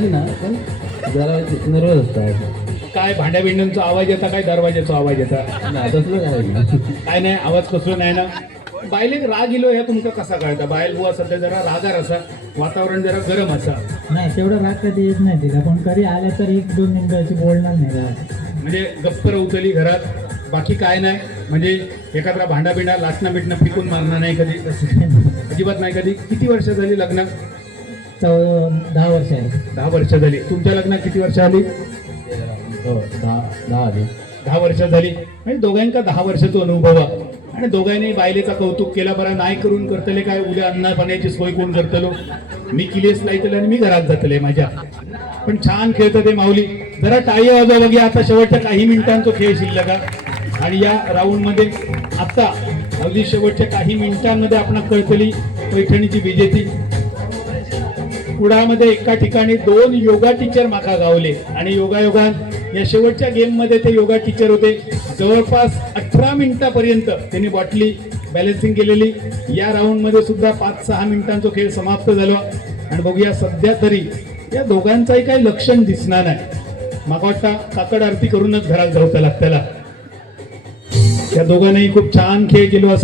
ना पण जरा नर्वस असतात. काय भांड्या बिंड्यांचा आवाज येता, काय दरवाजाचा आवाज येता? नाही तसलं काय नाही. काय नाही, आवाज कसलो नाही ना. बायलेक राग इलो ह्या तुमका कसा कळता? बायल बुवा सध्या जरा रागार असा, वातावरण जरा गरम असा. नाही तेवढं राग कधी येत नाही तिला, पण कधी आल्या तर 1-2 मिनिटाची बोलणार नाही राग. म्हणजे गप्प रवतली घरात, बाकी काय नाही. म्हणजे एखादा भांडा बिंडा लाटणं बिटणं पिकून मारणार नाही कधी, अजिबात नाही कधी. किती वर्ष झाली लग्न? 10 वर्ष आहे. 10 वर्ष झाली. तुमच्या लग्नात किती वर्ष आली? हो 10 आधी 10 वर्ष झाली. म्हणजे दोघांका 10 वर्षाचा अनुभव आहे. आणि दोघांनी बायलेचा कौतुक केला. बरं नाही करून करतले काय, उद्या अन्न पाण्याची सोय कोण करतलो? मी किलेस लायतले आणि मी घरात जातले माझ्या. पण छान खेळतं ते माऊली. जरा टाळी वाजवा बघा. आता शेवटच्या काही मिनिटांचा खेळ शिल्लक आहे आणि या राऊंड मध्ये आता अगदी शेवटच्या काही मिनिटांमध्ये आपण कळतली पैठणीची विजेती. कुडामध्ये एका ठिकाणी 2 योगा टीचर माका गावले आणि योगायोगान या शेवटच्या गेम मध्ये ते योगा टीचर होते. जवळपास 18 मिनिटापर्यंत त्यांनी बॉटली बॅलन्सिंग केलेली. या राऊंड मध्ये सुद्धा 5-6 मिनिटांचा खेळ समाप्त झाला. आणि बघूया सध्या तरी या दोघांचाही काही लक्षण दिसणार नाही. माका वाटतं काकड आरती करूनच घरात जाऊ लागताला. या दोघांनाही खूप छान खेळ केलो असं